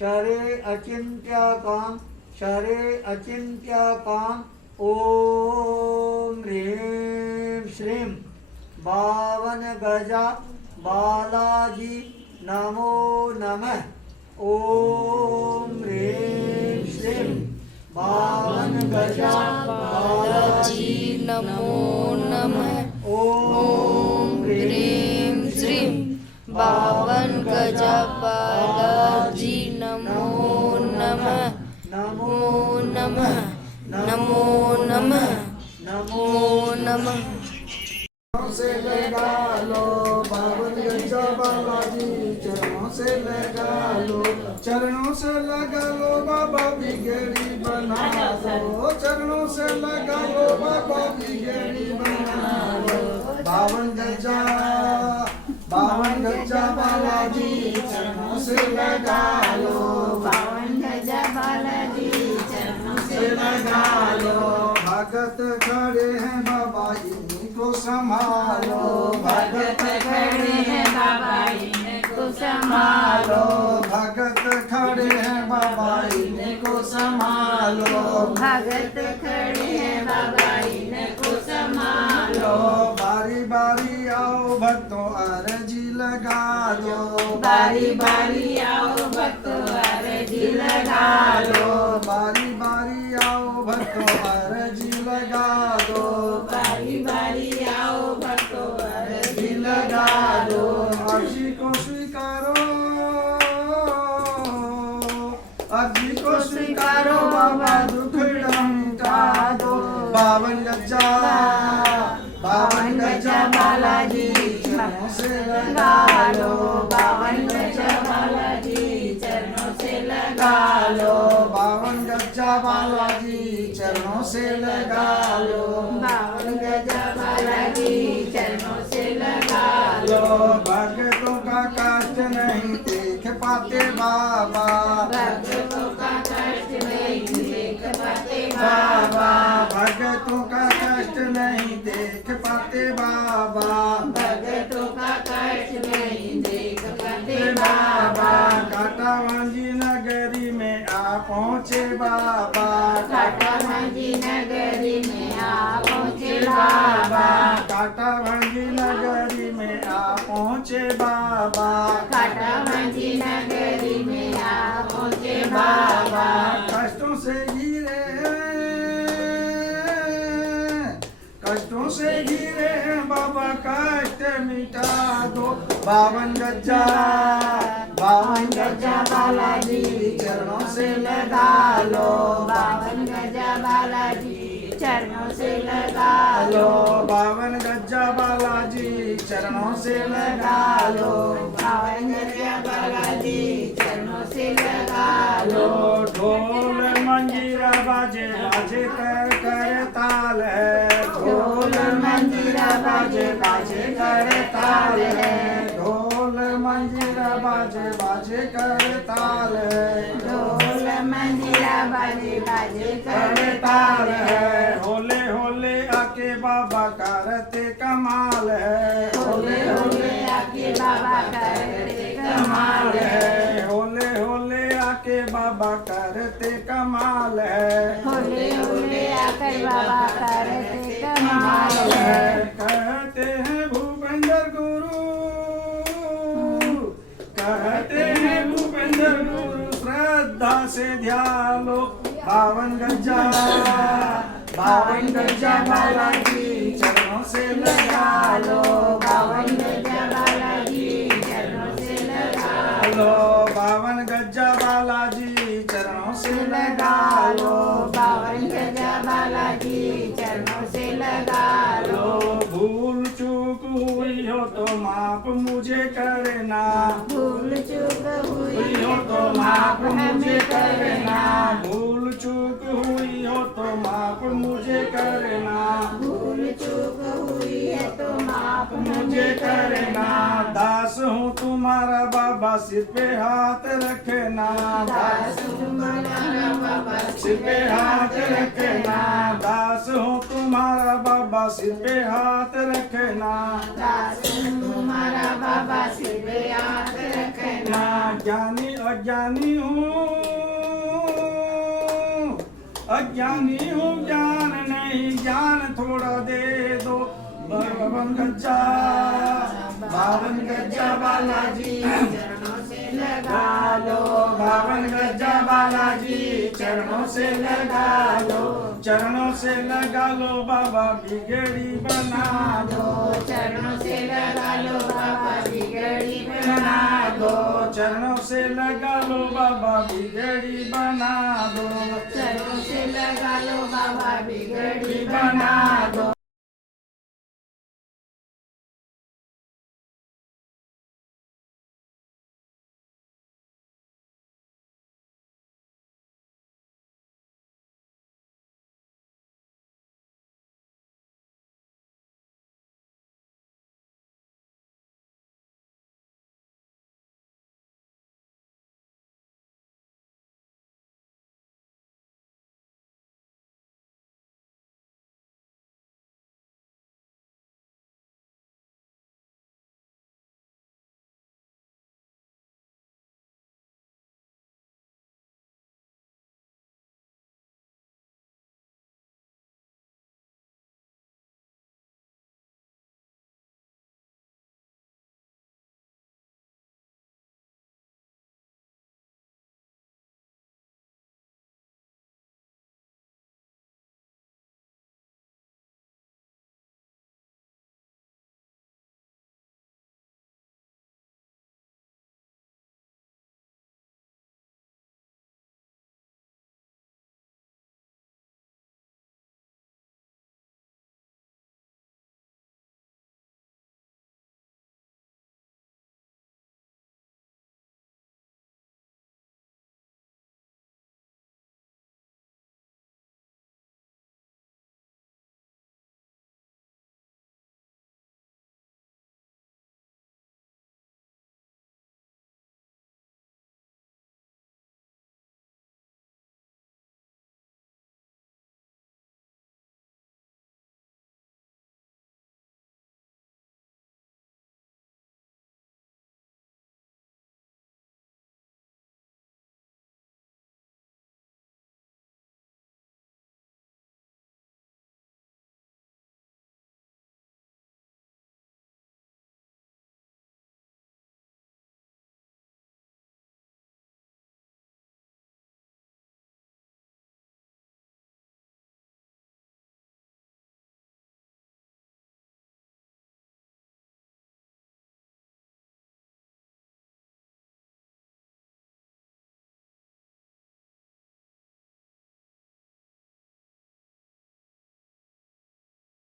शरे अचिंत्याकाम शरे अचिंत्याकाम ओम ह्रीं श्रीं बावन गजा बालाजी नमो नमः ओम ह्रीं श्रीं बावन गजा बालाजी नमो नमः ओम ह्रीं श्रीं बावन गजा बालाजी नमो नमः नमो नमः नमो नमः नमो नमः से लगा लो बावन गजा बालाजी चरणों से लगा लो चरणों से लगा लो बाबा बिगड़ी बना लो चरणों से लगा लो बाबा बिगड़ी बना लो बावन गजा बालाजी चरणों से लगा लो बावन गजा बालाजी चरणों से लगा लो भगत खड़े हैं बाबा इन्हीं को संभालो भगत खड़े हैं बाबा इनको संभालो भगत खड़े हैं बाबा इन्हीं को संभालो भगत खड़े हैं बाबा इनको संभालो बारी बारी आओ भक्तों अर्जी लगा दो बारी बारी आओ भक्तों अर्जी लगा दो बारी बारी आओ भक्तों अर्जी लगा दो बारी बारी आओ भक्तों अर्जी लगा दो अर्जी को स्वीकारो अर्जी को स्वीकारो बाबा दुखड़ा मिटा दो बावन गजा बालाजी चरणों से लगा लो बावन गजा बालाजी चरणों से लगा लो बावन गजा बालाजी चरणों से लगा लो बावन गजा बालाजी चरणों से लगा लो भक्तों का कष्ट नहीं देख पाते बाबा भक्तों का कष्ट नहीं देख पाते बाबा भक्तों का कष्ट नहीं देख पाते बाबा भक्तों का कष्ट नहीं देख पाते बाबा काटा वांजी नगरी में आ पहुँचे बाबा काटा भांजी नगरी में आ पहुँचे बाबा काटा वांजी नगरी में आ पहुँचे बाबा काटा भांजी नगरी में आ पहुँचे बाबा कष्टों से घिरे कष्टों से घिरे हैं बाबा कष्ट मिटा दो बावन गजा बालाजी चरणों से लगा लो बावन गजा बालाजी चरणों से लगा लो बावन गजा बालाजी चरणों से लगा लो बावन गजा बालाजी चरणों से लगा लो ढोल मंजीरा बाजे बाजे कर कर ताल है ढोल मंजीरा बाजे बाजे कर ताल है ढोल मंजीरा बाजे बाजे कर ताल है ढोल मंजीरा बाजे बाजे कर ताल है होले होले आके बाबा करते कमाल है होले होले आके बाबा करते कमाल है होले होले आके बाबा करते कमाल है होले होले आकर बाबा करते कमाल है कहते हैं भूपेंद्र गुरु कहते हैं भूपेंद्र गुरु श्रद्धा से ध्यान लो बावन गजा बालाजी चरणों से लगा लो बावन गजा बालाजी चरणों से लगा लो बावन गजा बालाजी चरणों से लगा लो बावन गजा बालाजी चरणों से लगा लो भूल चूक हुई हो तो माफ मुझे करना, भूल चूक हुई हो तो माफ मुझे करना, भूल चूक हुई हो तो माफ मुझे करना, भूल चूक हुई है तो माफ मुझे करना। दास हूँ तुम्हारा बाबा, सिर पे हाथ रखना, दास तुम्हारा बाबा सिर पे हाथ रखना, दास हूँ तुम्हारा बाबा, सिर पे हाथ रखना, दास तुम्हारा बाबा सिर पे हाथ रखना। ना ज्ञानी अज्ञानी हूँ, अज्ञानी हूँ, ज्ञान नहीं, ज्ञान थोड़ा दे दो। बावन गज्जा, बावन गज्जा बालाजी, चरणों से लगा लो, बावन गज्जा बालाजी, चरणों से लगा लो, चरणों से लगा लो बाबा, बिगड़ी बना दो, चरणों से लगा लो बाबा बिगड़ी बना दो, चरणों से लगा लो बाबा, बिगड़ी बना दो, चरणों से लगा लो बाबा बिगड़ी बना दो।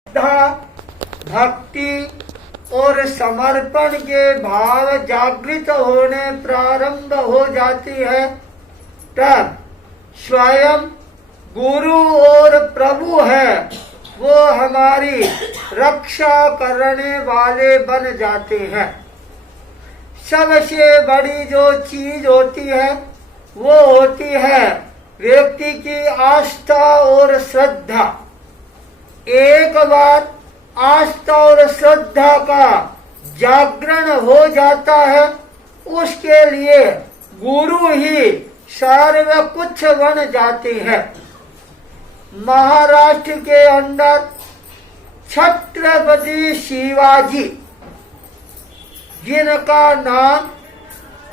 श्रद्धा, भक्ति और समर्पण के भाव जागृत होने प्रारंभ हो जाती है, तब स्वयं गुरु और प्रभु है वो हमारी रक्षा करने वाले बन जाते हैं। सबसे बड़ी जो चीज होती है वो होती है व्यक्ति की आस्था और श्रद्धा। एक बार आस्था और श्रद्धा का जागरण हो जाता है, उसके लिए गुरु ही सर्व कुछ बन जाते हैं। महाराष्ट्र के अंदर छत्रपति शिवाजी, जिनका नाम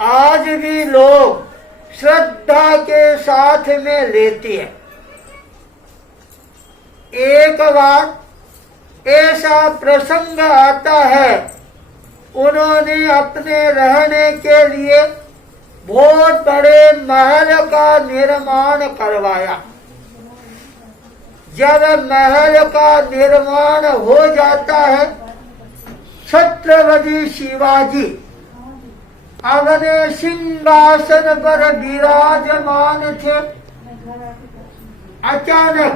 आज भी लोग श्रद्धा के साथ में लेते हैं। एक बार ऐसा प्रसंग आता है, उन्होंने अपने रहने के लिए बहुत बड़े महल का निर्माण करवाया। जब महल का निर्माण हो जाता है, छत्रपति शिवाजी अपने सिंहासन पर विराजमान थे। अचानक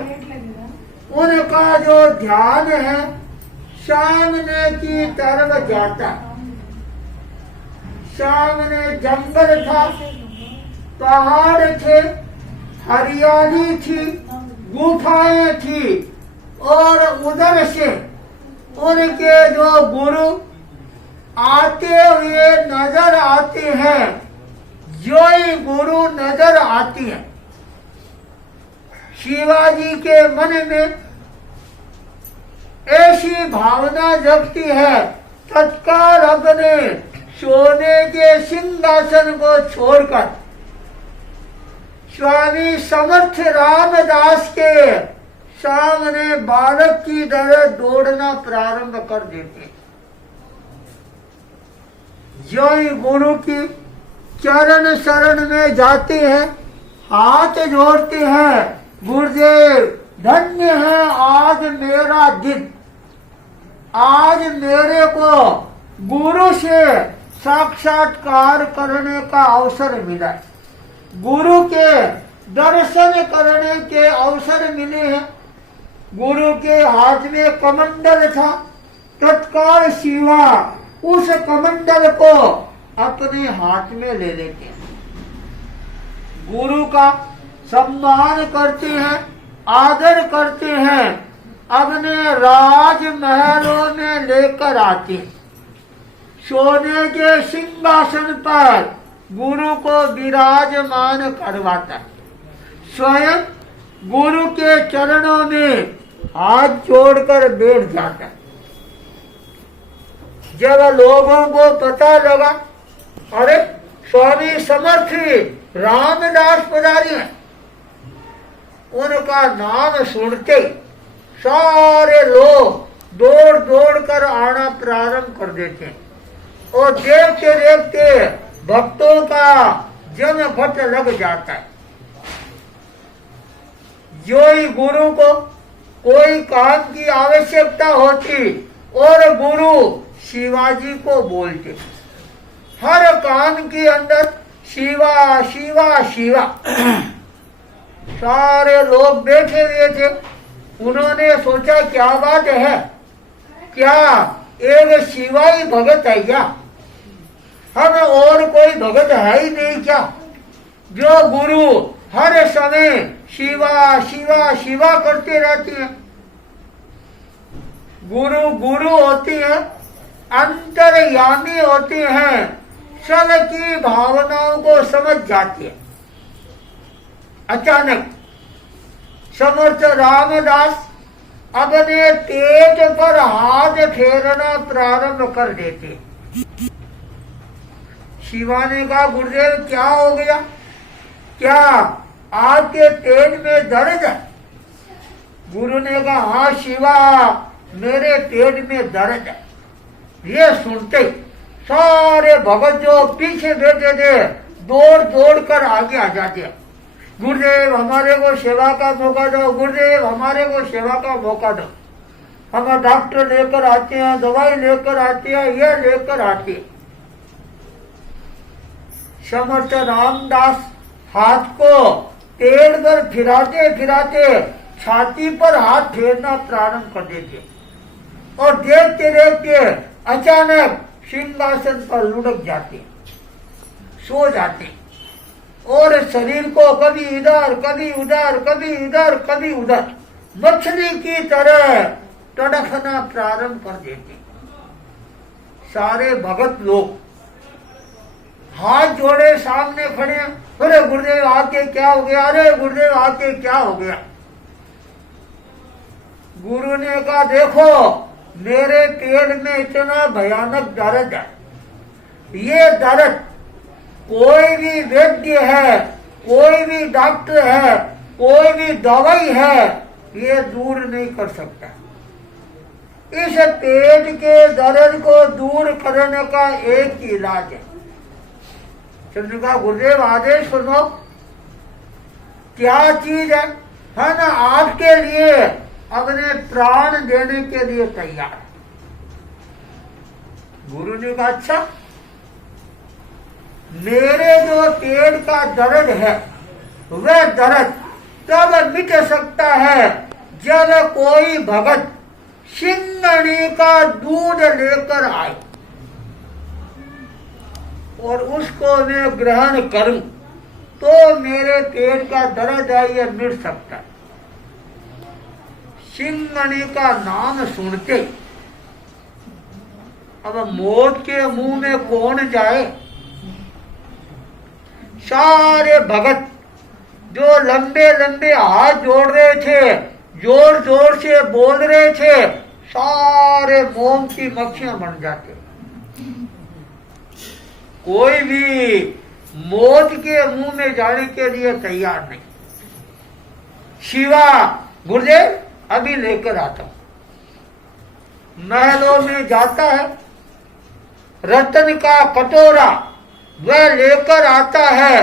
उनका जो ध्यान है सामने की तरफ जाता। सामने जंगल था, पहाड़ थे, हरियाली थी, गुफाएं थी और उधर से उनके जो गुरु आते हुए नजर आते हैं। जो ही गुरु नजर आती है शिवाजी के मन में ऐसी भावना जगती है, तत्काल अपने सोने के सिंहासन को छोड़कर स्वामी समर्थ रामदास के सामने बालक की तरह दौड़ना प्रारंभ कर देते। जो ही गुरु की चरण शरण में जाते हैं, हाथ जोड़ते हैं, गुरुदेव धन्य है आज मेरा दिन, आज मेरे को गुरु से साक्षात्कार करने का अवसर मिला, गुरु के दर्शन करने के अवसर मिले हैं। गुरु के हाथ में कमंडल था, तत्काल शिवा उस कमंडल को अपने हाथ में ले लेते हैं, गुरु का सम्मान करते हैं, आदर करते हैं, अपने राजमहलों में लेकर आते हैं। सोने के सिंहासन पर गुरु को विराजमान करवाता है, स्वयं गुरु के चरणों में हाथ जोड़कर बैठ जाता है। जब लोगों को पता लगा अरे स्वामी समर्थ रामदास पधारी हैं, उनका नाम सुनते सारे लोग दौड़ दौड़ कर आना प्रारंभ कर देते हैं और देखते देखते भक्तों का जमघट लग जाता है। जो ही गुरु को कोई काम की आवश्यकता होती और गुरु शिवाजी को बोलते, हर काम के अंदर शिवा शिवा शिवा। सारे लोग बैठे हुए थे, उन्होंने सोचा क्या बात है, क्या एक शिवा ही भगत है क्या, हम और कोई भगत है ही नहीं क्या जो गुरु हर समय शिवा शिवा शिवा करते रहते हैं। गुरु गुरु होती है, अंतर्यामी होती हैं, सबकी भावनाओं को समझ जाती है। अचानक समर्थ रामदास अपने पेट पर हाथ फेरना प्रारंभ कर देते। शिवा ने कहा गुरुदेव क्या हो गया, क्या आपके पेट में दर्द है? गुरु ने कहा हाँ शिवा मेरे पेट में दर्द है। ये सुनते सारे भगत जो पीछे बैठे थे दौड़ दौड़ कर आगे आ जाते, गुरुदेव हमारे को सेवा का मौका दो, गुरुदेव हमारे को सेवा का मौका दो। हम डॉक्टर लेकर आते हैं, दवाई लेकर आते हैं, ये लेकर आते हैं। समर्थ रामदास हाथ को पेड़ पर फिराते फिराते छाती पर हाथ फेरना प्रारंभ कर देते और देखते देखते अचानक सिंहासन पर लुढ़क जाते, सो जाते और शरीर को कभी इधर कभी उधर कभी इधर कभी उधर मछली की तरह तड़फना प्रारंभ कर देते। सारे भगत लोग हाथ जोड़े सामने खड़े, अरे गुरुदेव आके क्या हो गया, अरे गुरुदेव आके क्या हो गया। गुरु ने कहा देखो मेरे पेट में इतना भयानक दर्द है, ये दर्द कोई भी वैद्य है, कोई भी डॉक्टर है, कोई भी दवाई है, ये दूर नहीं कर सकता। इस पेट के दर्द को दूर करने का एक ही इलाज है। चंद्र का गुरुदेव आदेश सुनो, क्या चीज है ना, आपके लिए अपने प्राण देने के लिए तैयार। गुरु ने कहा अच्छा, मेरे जो पेट का दर्द है वह दर्द तब मिट सकता है जब कोई भगत सिंगनी का दूध लेकर आए और उसको मैं ग्रहण करूं तो मेरे पेट का दर्द है यह मिट सकता है। सिंगनी का नाम सुनते अब मौत के मुंह में कौन जाए। सारे भगत जो लंबे लंबे हाथ जोड़ रहे थे, जोर जोर से बोल रहे थे, सारे मोम की मक्खियां बन जाते। कोई भी मौत के मुंह में जाने के लिए तैयार नहीं। शिवा गुरुदेव अभी लेकर आता हूं। महलों में जाता है, रतन का कटोरा वह लेकर आता है,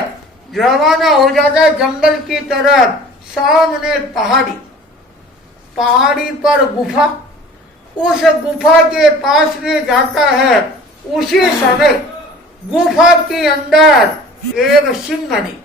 रवाना हो जाता है जंगल की तरफ। सामने पहाड़ी, पहाड़ी पर गुफा, उस गुफा के पास में जाता है। उसी समय गुफा के अंदर एक सिंगनी